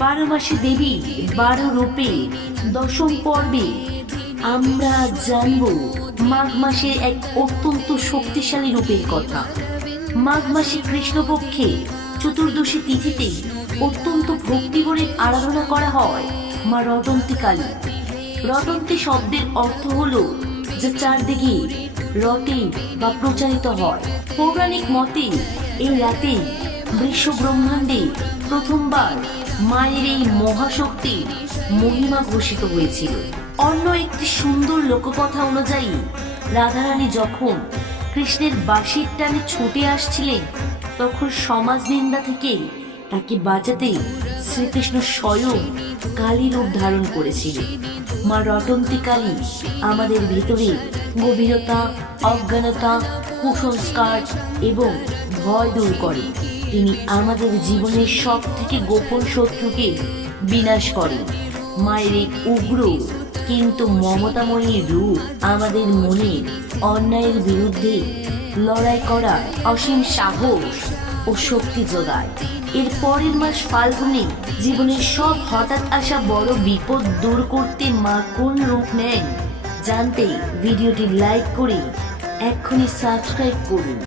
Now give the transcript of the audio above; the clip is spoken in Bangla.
12 মাসে দেবী 12 রূপে দশম পর্বে আমরা জানব মাঘ মাসের এক অত্যন্ত শক্তিশালী রূপের কথা। মাঘ মাসে কৃষ্ণপক্ষে চতুর্দশী তিথিতে অত্যন্ত ভক্তিভরে আরাধনা করা হয় মা রটন্তী কালী। রটন্তী শব্দের অর্থ হলো যা চারদিকে রটে বা প্রচারিত হয়। পৌরাণিক মতে এই রাতে বিশ্ব ব্রহ্মাণ্ডে প্রথমবার মায়ের এই মহাশক্তির মহিমা ঘোষিত হয়েছিল। অন্য একটি সুন্দর লোককথা অনুযায়ী রাধারানী যখন কৃষ্ণের বাঁশির টানে ছুটে আসছিলেন, তখন সমাজ নিন্দা থেকে তাকে বাঁচাতে শ্রীকৃষ্ণ স্বয়ং কালী রূপ ধারণ করেছিলেন। মা রটন্তী কালী আমাদের ভেতরে গভীরতা, অজ্ঞানতা, কুসংস্কার এবং ভয় দূর করে। তিনি আমাদের জীবনের সব থেকে গোপন শত্রুকে বিনাশ করেন। মায়ের এই উগ্র কিন্তু মমতাময়ী রূপ আমাদের মনে অন্যায়ের বিরুদ্ধে লড়াই করার অসীম সাহস ও শক্তি যোগায়। এর পরের মাস ফাল্গুনে জীবনের সব হঠাৎ আসা বড় বিপদ দূর করতে মা কোন রূপ নেন জানতে ভিডিওটি লাইক করে এক্ষুনি সাবস্ক্রাইব করুন।